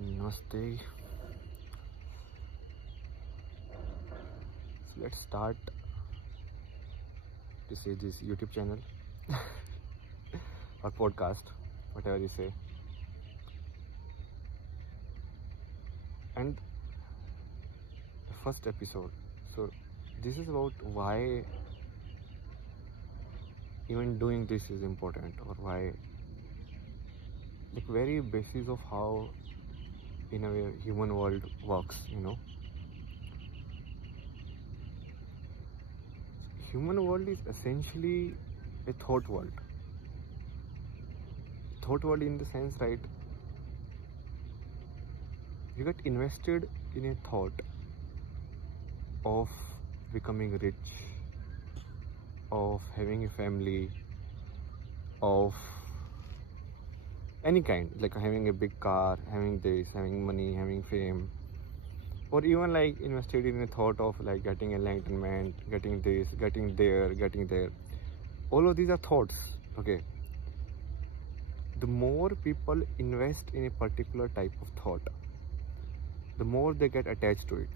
Namaste. So let's start to say this YouTube channel or podcast, whatever you say. And the first episode. So this is about why even doing this is important, or why, like, very basis of how in a way human world works, Human world is essentially a thought world. Thought world in the sense, right? You get invested in a thought of becoming rich, of having a family, of any kind, like having a big car, having this, having money, having fame, or even like invested in a thought of like getting enlightenment, getting this, getting there. All of these are thoughts. Okay, the more people invest in a particular type of thought, the more they get attached to it,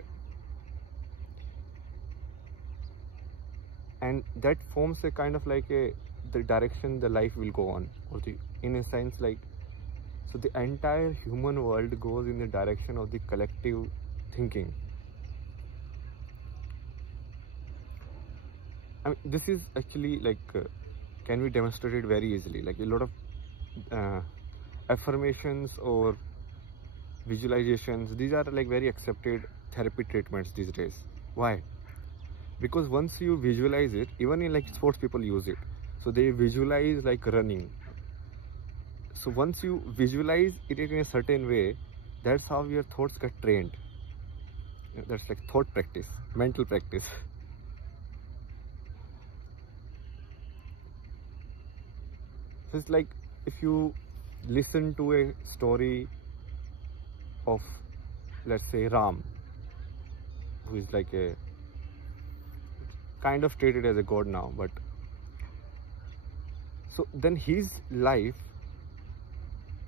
and that forms a kind of like the direction the life will go on, or in a sense, like, so the entire human world goes in the direction of the collective thinking. I mean, this is actually like can be demonstrated very easily. Like a lot of affirmations or visualizations, these are like very accepted therapy treatments these days. Why? Because once you visualize it, even in like sports people use it, so they visualize like running. So once you visualize it in a certain way, that's how your thoughts get trained. That's like thought practice, mental practice. So it's like if you listen to a story of, let's say, Ram, who is like a kind of treated as a god now, but so then his life,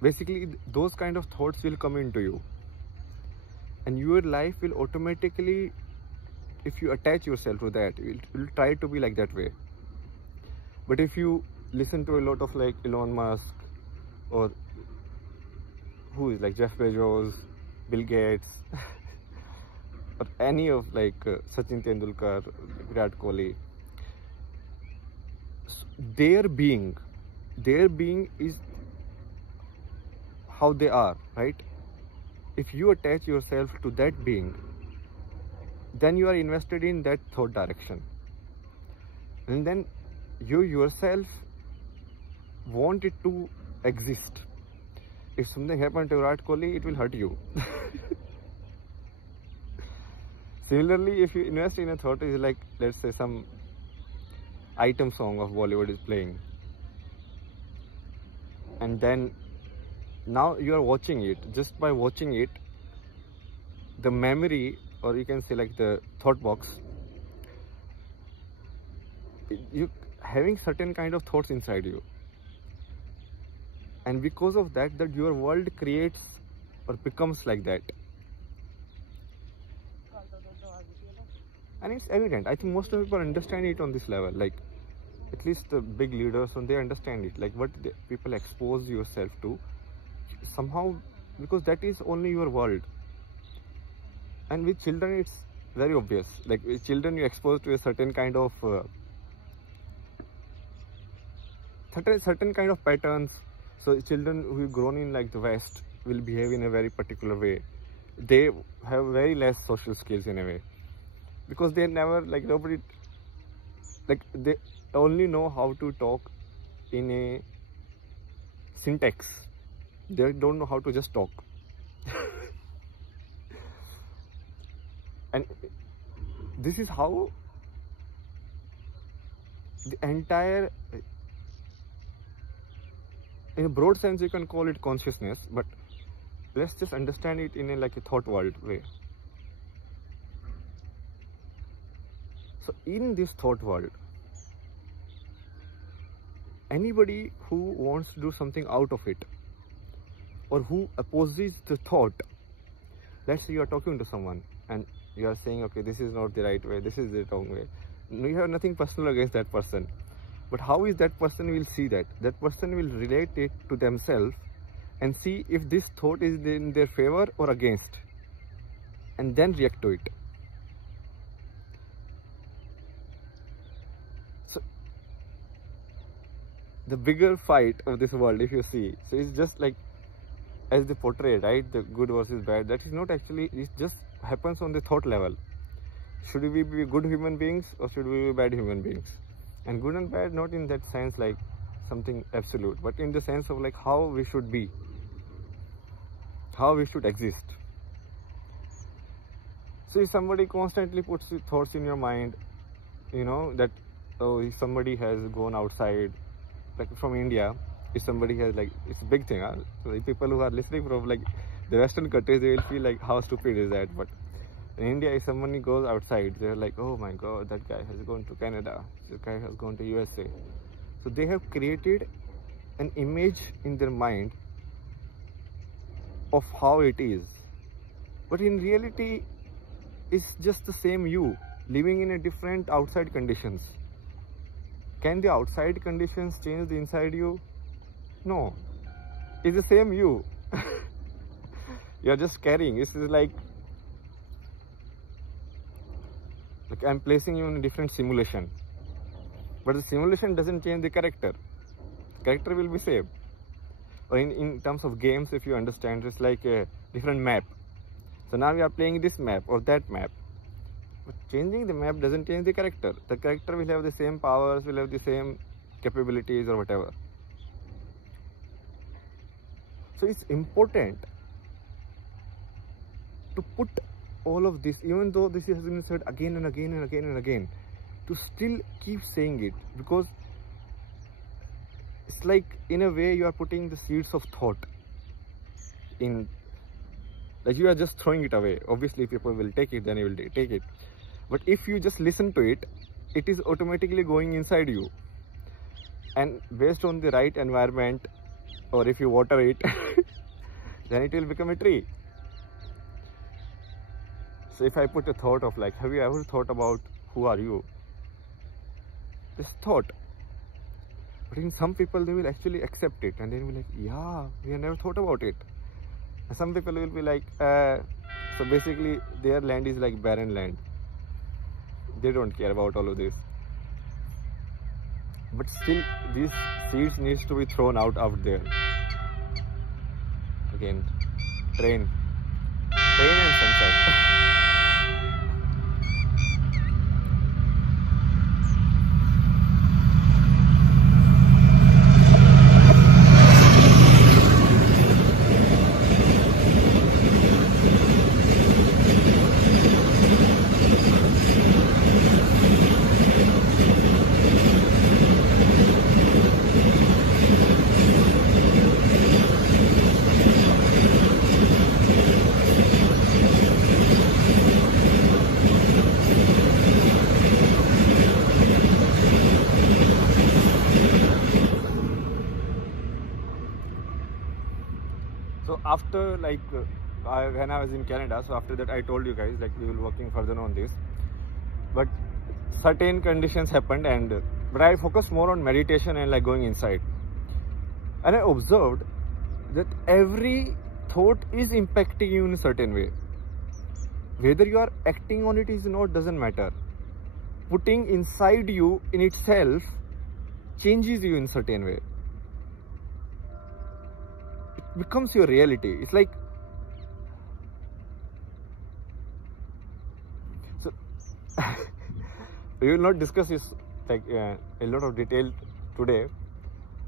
basically those kind of thoughts will come into you, and your life will automatically, if you attach yourself to that, it will try to be like that way. But if you listen to a lot of like Elon Musk, or who is like Jeff Bezos, Bill Gates, or any of like Sachin Tendulkar, Virat Kohli, their being is how they are, right? If you attach yourself to that being, then you are invested in that thought direction, and then you yourself want it to exist. If something happened to Virat Kohli, it will hurt you. Similarly, if you invest in a thought, is like, let's say, some item song of Bollywood is playing, and then now you are watching it. Just by watching it, the memory, or you can say like the thought box, you having certain kind of thoughts inside you, and because of that your world creates or becomes like that. And it's evident. I think most of people understand it on this level, like at least the big leaders, and they understand it, like what people expose yourself to somehow, because that is only your world. And with children it's very obvious. Like with children, you expose to a certain kind of certain kind of patterns. So children who grown in like the West will behave in a very particular way. They have very less social skills in a way, because they never, like, nobody, like, they only know how to talk in a syntax. They don't know how to just talk. And this is how the entire, in a broad sense you can call it consciousness, but let's just understand it in a like a thought world way. So in this thought world, anybody who wants to do something out of it or who opposes the thought. Let's say you are talking to someone and you are saying, okay, this is not the right way, this is the wrong way. You have nothing personal against that person. But how is that person will see that? That person will relate it to themselves and see if this thought is in their favor or against, and then react to it. So the bigger fight of this world, if you see, so it's just like as they portray, right, the good versus bad, that is not actually, it just happens on the thought level. Should we be good human beings or should we be bad human beings? And good and bad, not in that sense like something absolute, but in the sense of like how we should be, how we should exist. So if somebody constantly puts thoughts in your mind, you know, that, oh, if somebody has gone outside, like from India, if somebody has, like, it's a big thing, huh? So the people who are listening from like the Western countries, they will feel like, how stupid is that? But in India, if somebody goes outside, they're like, oh my God, that guy has gone to Canada, this guy has gone to USA. So they have created an image in their mind of how it is. But in reality, it's just the same you, living in a different outside conditions. Can the outside conditions change the inside you? No. It's the same you. You're just carrying. This is like I'm placing you in a different simulation, but the simulation doesn't change the character. The character will be same. Or in terms of games, if you understand, it's like a different map. So now we are playing this map or that map, but changing the map doesn't change the character. The character will have the same powers, will have the same capabilities or whatever. So it's important to put all of this, even though this has been said again and again and again and again, to still keep saying it, because it's like, in a way, you are putting the seeds of thought in, like you are just throwing it away. Obviously people will take it, then you will take it, but if you just listen to it, it is automatically going inside you, and based on the right environment, or if you water it, then it will become a tree. So if I put a thought of like, have you ever thought about who are you? This thought. But in some people, they will actually accept it and they will be like, yeah, we have never thought about it. And some people will be like, so basically their land is like barren land. They don't care about all of this. But still, these seeds needs to be thrown out there. Again, train and sunset. So after when I was in Canada, so after that I told you guys like we will working further on this, but certain conditions happened, and but I focused more on meditation and like going inside, and I observed that every thought is impacting you in a certain way. Whether you are acting on it is not, doesn't matter. Putting inside you in itself changes you in a certain way. It becomes your reality. It's like, so we will not discuss this like a lot of detail today,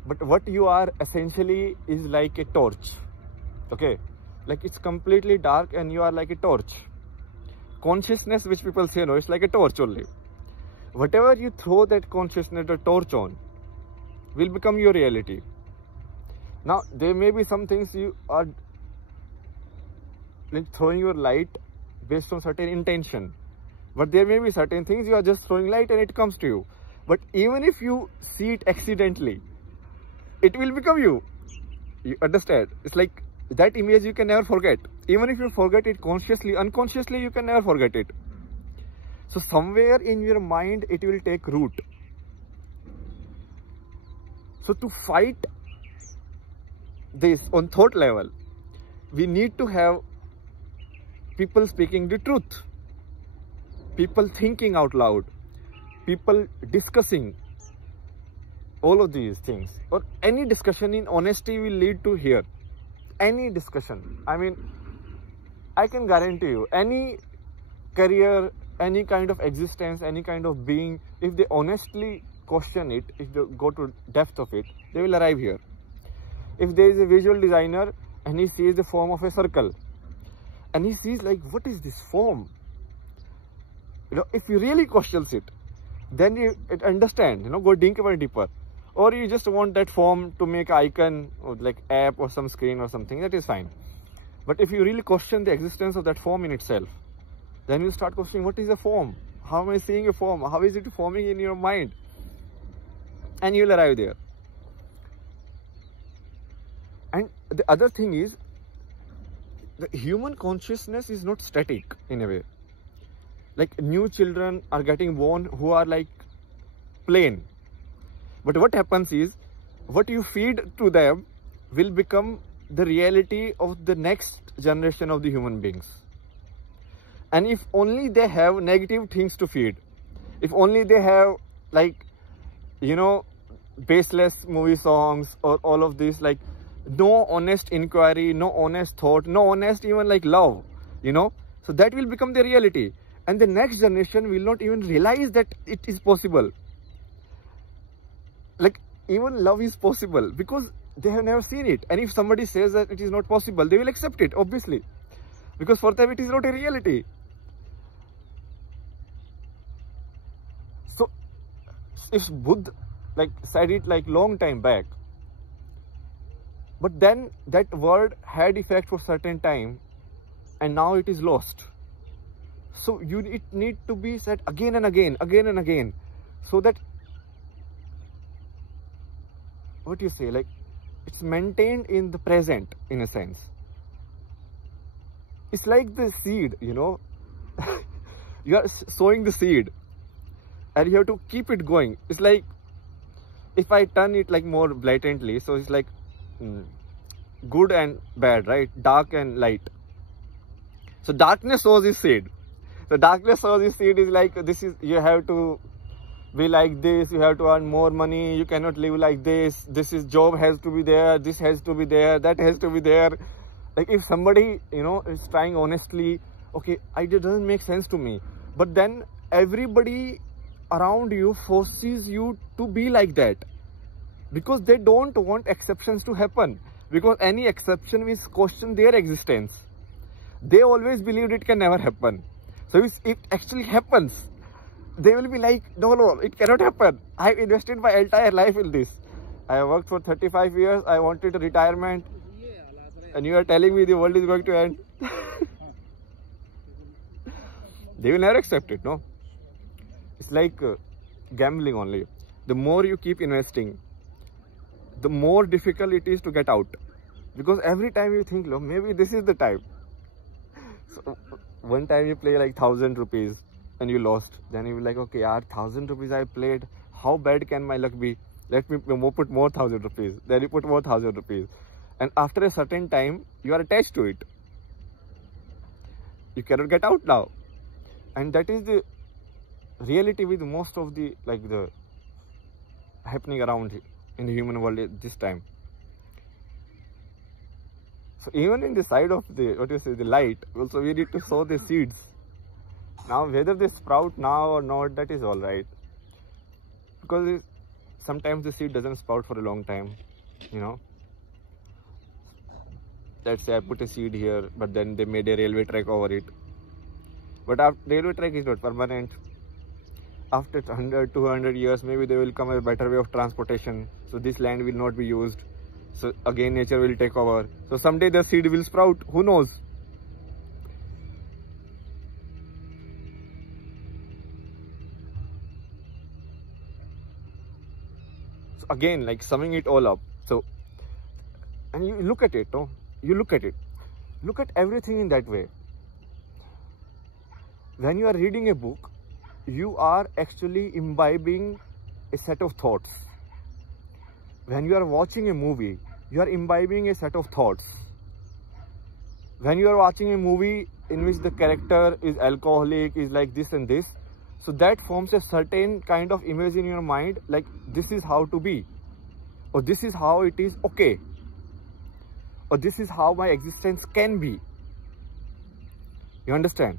but what you are essentially is like a torch. Okay, like it's completely dark and you are like a torch. Consciousness, which people say, no, it's like a torch only. Whatever you throw that consciousness, the torch on, will become your reality. Now there may be some things you are like throwing your light based on certain intention, but there may be certain things you are just throwing light and it comes to you. But even if you see it accidentally, it will become you. You understand? It's like that image you can never forget. Even if you forget it consciously, unconsciously you can never forget it. So somewhere in your mind it will take root. So to fight this on thought level, we need to have people speaking the truth, people thinking out loud, people discussing all of these things, or any discussion in honesty will lead to here. Any discussion, I mean, I can guarantee you, any career, any kind of existence, any kind of being, if they honestly question it, if they go to depth of it, they will arrive here. If there is a visual designer and he sees the form of a circle and he sees like, what is this form? You know, if you really questions it, then you understand, you know, go deeper and deeper. Or you just want that form to make an icon or like app or some screen or something, that is fine. But if you really question the existence of that form in itself, then you start questioning, what is a form? How am I seeing a form? How is it forming in your mind? And you will arrive there. And the other thing is, the human consciousness is not static in a way. Like new children are getting born who are like plain. But what happens is, what you feed to them will become the reality of the next generation of the human beings. And if only they have negative things to feed, if only they have like, you know, baseless movie songs or all of this, like no honest inquiry, no honest thought, no honest even like love, you know, so that will become the reality. And the next generation will not even realize that it is possible. Like even love is possible because they have never seen it. And if somebody says that it is not possible, they will accept it, obviously, because for them it is not a reality. So if Buddha like said it like long time back, but then that word had effect for certain time and now it is lost. So it need to be said again and again, so that, what you say, like it's maintained in the present in a sense. It's like the seed, you know, you are sowing the seed and you have to keep it going. It's like, if I turn it like more blatantly, so it's like good and bad, right? Dark and light. So darkness sows this seed. So darkness sows this seed is like, this is, you have to be like this, you have to earn more money, you cannot live like this, this is job has to be there, this has to be there, that has to be there. Like if somebody, you know, is trying honestly, okay, it doesn't make sense to me, but then everybody around you forces you to be like that because they don't want exceptions to happen, because any exception will question their existence. They always believed it can never happen. So if it actually happens, they will be like, no, it cannot happen. I have invested my entire life in this. I have worked for 35 years. I wanted a retirement. And you are telling me the world is going to end. They will never accept it, no? It's like gambling only. The more you keep investing, the more difficult it is to get out. Because every time you think, look, maybe this is the time. So one time you play like 1,000 rupees and you lost. Then you will like, okay, 1,000 rupees I played. How bad can my luck be? Let me put more 1,000 rupees. Then you put more 1,000 rupees. And after a certain time, you are attached to it. You cannot get out now. And that is the reality with most of the, like the happening around in the human world at this time. So even in the side of the, what you say, the light, also we need to sow the seeds. Now whether they sprout now or not, that is all right. Because sometimes the seed doesn't sprout for a long time, you know. Let's say I put a seed here, but then they made a railway track over it. But after, railway track is not permanent. After 100, 200 years, maybe there will come a better way of transportation. So this land will not be used. So again, nature will take over. So someday the seed will sprout. Who knows? So again, like summing it all up. So, and you look at it, no? you look at it. Look at everything in that way. When you are reading a book, you are actually imbibing a set of thoughts. When you are watching a movie, you are imbibing a set of thoughts. When you are watching a movie in which the character is alcoholic, is like this and this, so that forms a certain kind of image in your mind, like this is how to be, or this is how it is okay, or this is how my existence can be. You understand?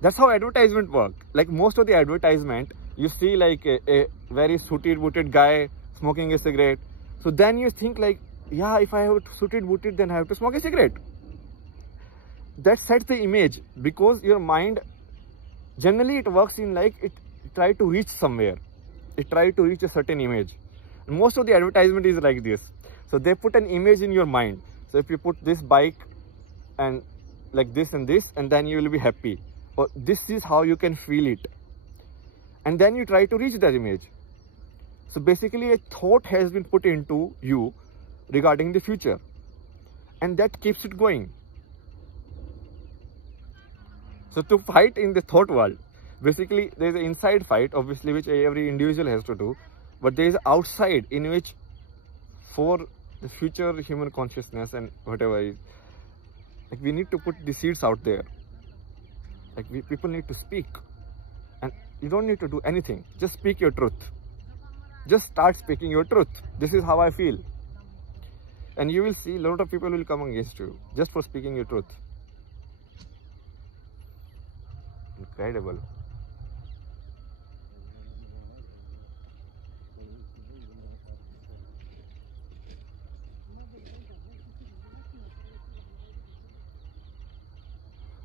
That's how advertisement work. Like most of the advertisement, you see like a very suited booted guy smoking a cigarette. So then you think like, yeah, if I have suited booted, then I have to smoke a cigarette. That sets the image, because your mind, generally it works in like, it try to reach somewhere. It try to reach a certain image. And most of the advertisement is like this. So they put an image in your mind. So if you put this bike and like this and this, and then you will be happy. Or this is how you can feel it. And then you try to reach that image. So basically a thought has been put into you regarding the future. And that keeps it going. So to fight in the thought world, basically there is an inside fight, obviously, which every individual has to do. But there is outside, in which for the future human consciousness and whatever is, like we need to put the seeds out there. Like people need to speak, and you don't need to do anything. Just speak your truth. Just start speaking your truth. This is how I feel. And you will see a lot of people will come against you just for speaking your truth. Incredible.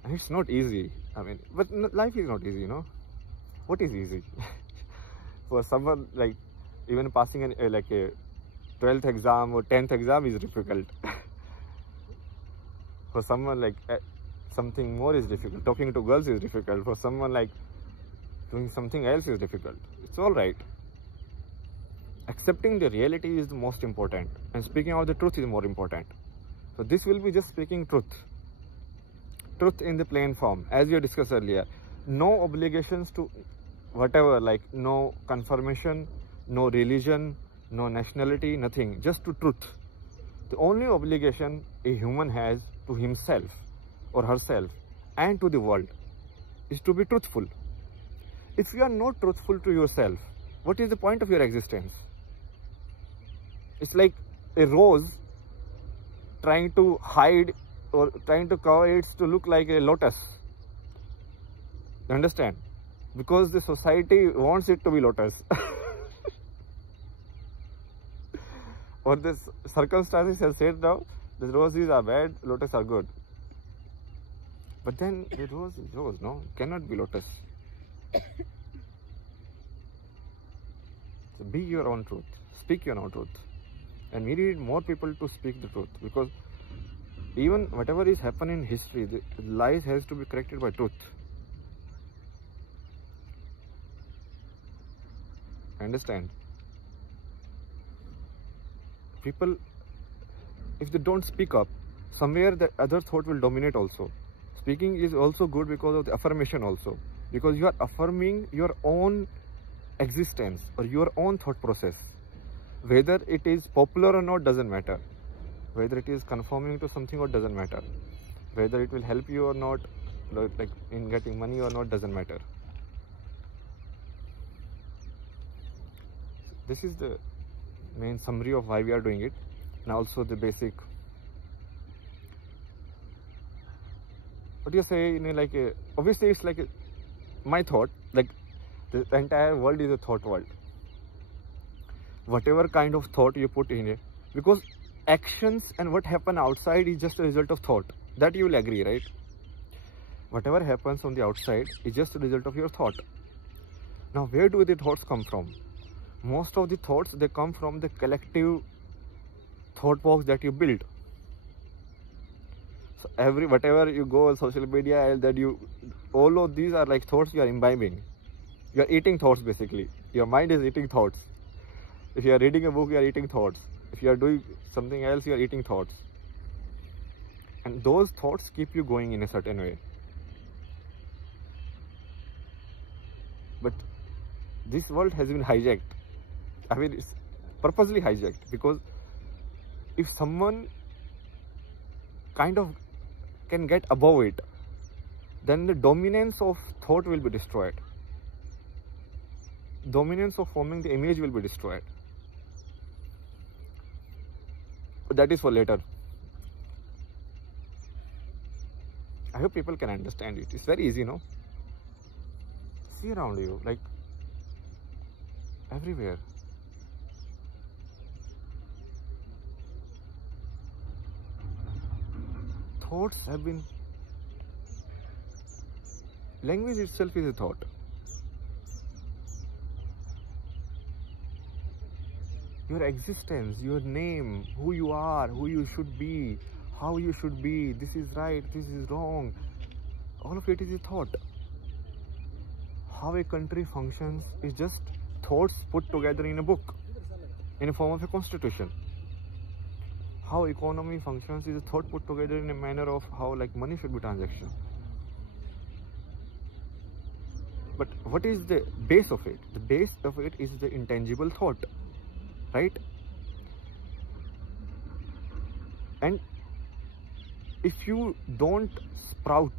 And it's not easy. I mean, but life is not easy, you know. What is easy? For someone like even passing like a 12th exam or 10th exam is difficult. For someone like something more is difficult. Talking to girls is difficult. For someone like doing something else is difficult. It's all right. Accepting the reality is the most important, and speaking out the truth is more important. So this will be just speaking truth. Truth in the plain form, as we discussed earlier. No obligations to whatever, like no confirmation, no religion, no nationality, nothing, just to truth. The only obligation a human has to himself or herself and to the world is to be truthful. If you are not truthful to yourself, what is the point of your existence? It's like a rose trying to hide or trying to cover it to look like a lotus. You understand? Because the society wants it to be lotus. Or the circumstances have said now, the roses are bad, lotus are good. But then the rose is rose, no? It cannot be lotus. So be your own truth. Speak your own truth. And we need more people to speak the truth, because even whatever is happening in history, the lies has to be corrected by truth. Understand? People, if they don't speak up, somewhere the other thought will dominate also. Speaking is also good because of the affirmation also. Because you are affirming your own existence or your own thought process. Whether it is popular or not doesn't matter. Whether it is conforming to something or doesn't matter. Whether it will help you or not, like in getting money or not, doesn't matter. This is the main summary of why we are doing it, and also the basic. What do you say? You know, like obviously it's like my thought. Like the entire world is a thought world. Whatever kind of thought you put in it, because actions and what happen outside is just a result of thought. That you will agree, right? Whatever happens on the outside is just a result of your thought. Now, where do the thoughts come from? Most of the thoughts, they come from the collective thought box that you build. So whatever you go on social media, that all of these are like thoughts you are imbibing. You are eating thoughts basically. Your mind is eating thoughts. If you are reading a book, you are eating thoughts. If you are doing something else, you are eating thoughts. and those thoughts keep you going in a certain way. But this world has been hijacked. I mean, it's purposely hijacked, because if someone kind of can get above it, then the dominance of thought will be destroyed. Dominance of forming the image will be destroyed. But that is for later. I hope people can understand it. It's very easy, no? See around you, like everywhere. Thoughts have been... Language itself is a thought. Your existence, your name, who you are, who you should be, how you should be, this is right, this is wrong, all of it is a thought. How a country functions is just thoughts put together in a book, in a form of a constitution. How economy functions is a thought put together in a manner of how like money should be transacted. But what is the base of it? The base of it is the intangible thought, right? And if you don't sprout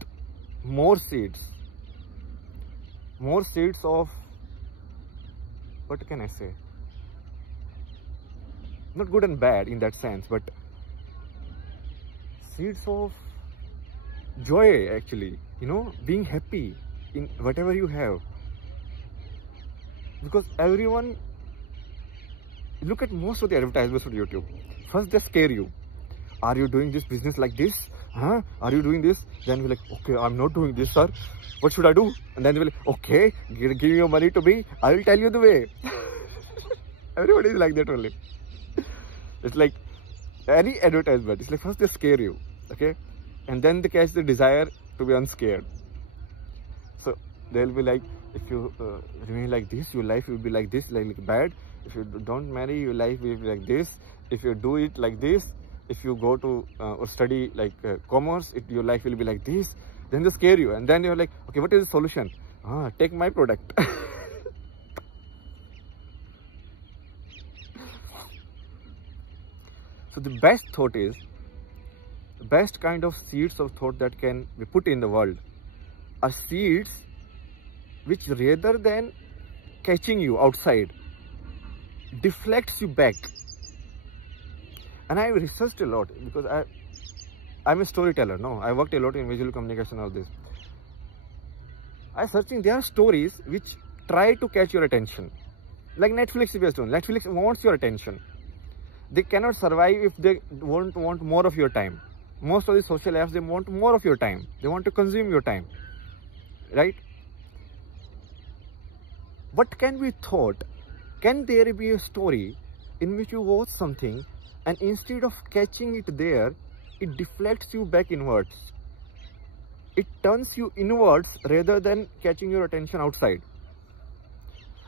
more seeds of, what can I say? Not good and bad in that sense, but seeds of joy, actually, you know, being happy in whatever you have. Because everyone, look at most of the advertisements on YouTube. First they scare you. Are you doing this business like this? Huh? Are you doing this? Then we're like, okay, I'm not doing this, sir. What should I do? And then we're like, okay, give me your money to me. I will tell you the way. Everybody is like that only. It's like any advertisement. It's like first they scare you, okay? And then they catch the desire to be unscared. So they'll be like, if you remain like this, your life will be like this, like bad. If you don't marry, your life will be like this. If you do it like this, if you go to or study like commerce, your life will be like this. Then they scare you, and then you're like, okay, what is the solution? Take my product. So the best thought is, the best kind of seeds of thought that can be put in the world are seeds which, rather than catching you outside, deflects you back. And I researched a lot, because I'm a storyteller, no? I worked a lot in visual communication, all this. I searching, there are stories which try to catch your attention. Like Netflix is doing. Netflix wants your attention. They cannot survive if they won't want more of your time. Most of the social apps, they want more of your time. They want to consume your time, right? What can be thought? Can there be a story in which you watch something, and instead of catching it there, it deflects you back inwards? It turns you inwards rather than catching your attention outside.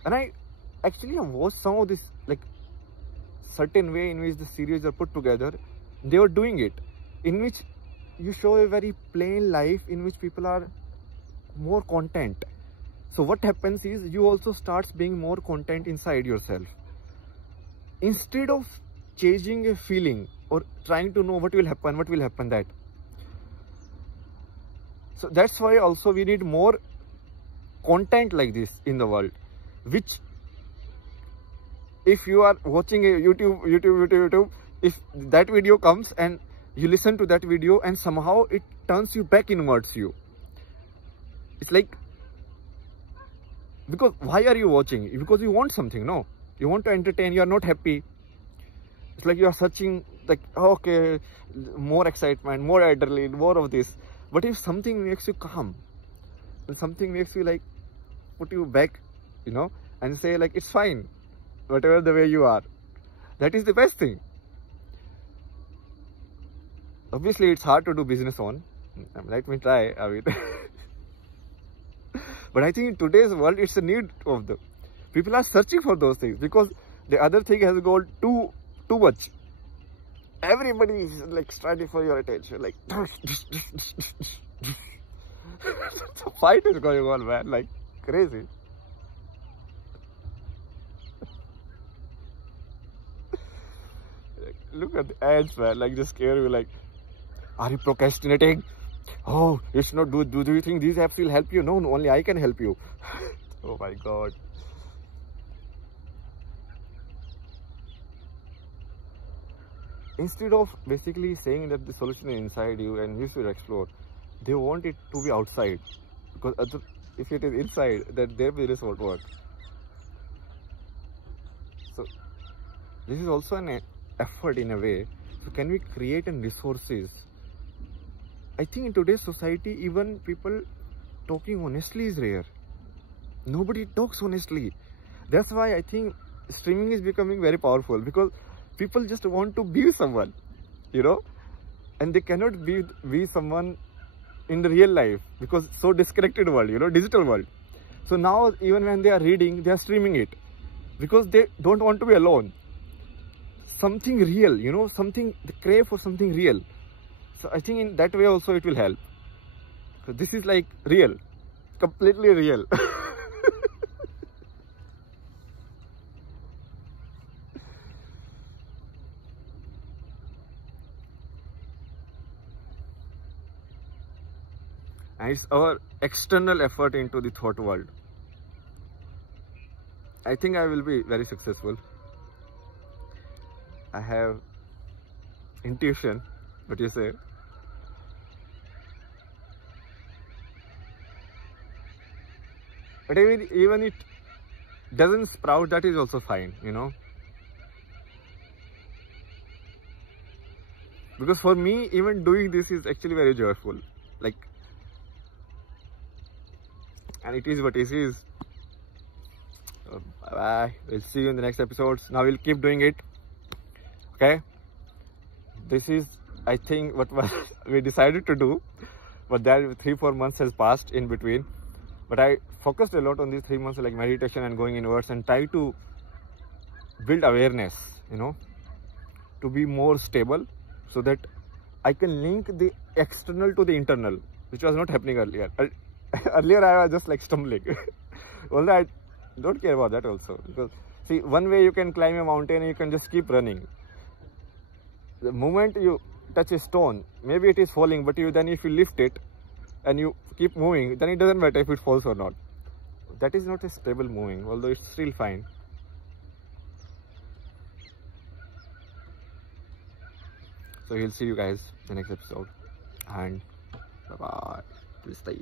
And I actually have watched some of this, like certain way in which the series are put together. They were doing it, in which you show a very plain life in which people are more content. So what happens is, you also starts being more content inside yourself. Instead of chasing a feeling or trying to know what will happen that. So that's why also we need more content like this in the world, which, if you are watching a YouTube, if that video comes and you listen to that video and somehow it turns you back inwards you. It's like, because why are you watching? Because you want something, no? You want to entertain, you are not happy. It's like you are searching, like, okay, more excitement, more adrenaline, more of this. But if something makes you calm, if something makes you like, put you back, you know, and say like, it's fine, whatever the way you are, that is the best thing. Obviously, it's hard to do business on. Let me try. I mean, but I think in today's world, it's a need of the people are searching for those things, because the other thing has gone too much. everybody is like striving for your attention, like the fight is going on, man, like crazy. Like, look at the ads, man, like just scare you, like, are you procrastinating? Oh, you should not do you think these apps will help you? No, only I can help you. Oh my god. Instead of basically saying that the solution is inside you and you should explore, they want it to be outside, because if it is inside, then their business won't work. So this is also an effort in a way. So can we create an resources? I think in today's society, even people talking honestly is rare. Nobody talks honestly. That's why I think streaming is becoming very powerful, because people just want to be someone, you know, and they cannot be someone in the real life, because so disconnected world, you know, digital world. So now even when they are reading, they are streaming it, because they don't want to be alone. Something real, you know, something, they crave for something real. So I think in that way also it will help. So this is like real, completely real. And it's our external effort into the thought world. I think I will be very successful. I have intuition, what you say. But even it doesn't sprout, that is also fine, you know. Because for me, even doing this is actually very joyful. Like, and it is what it is. So, bye. We'll see you in the next episodes. Now we'll keep doing it. Okay. This is, I think, what we decided to do. But then 3-4 months has passed in between. But I focused a lot on these 3 months, like meditation and going inwards, and try to build awareness, you know, to be more stable, so that I can link the external to the internal, which was not happening earlier. Earlier I was just like stumbling. Although I don't care about that also, because see, one way you can climb a mountain, you can just keep running. The moment you touch a stone, maybe it is falling, but then if you lift it and you keep moving, then it doesn't matter if it falls or not. That is not a stable moving, although it's still fine. So we'll see you guys in the next episode, and bye bye. Please stay.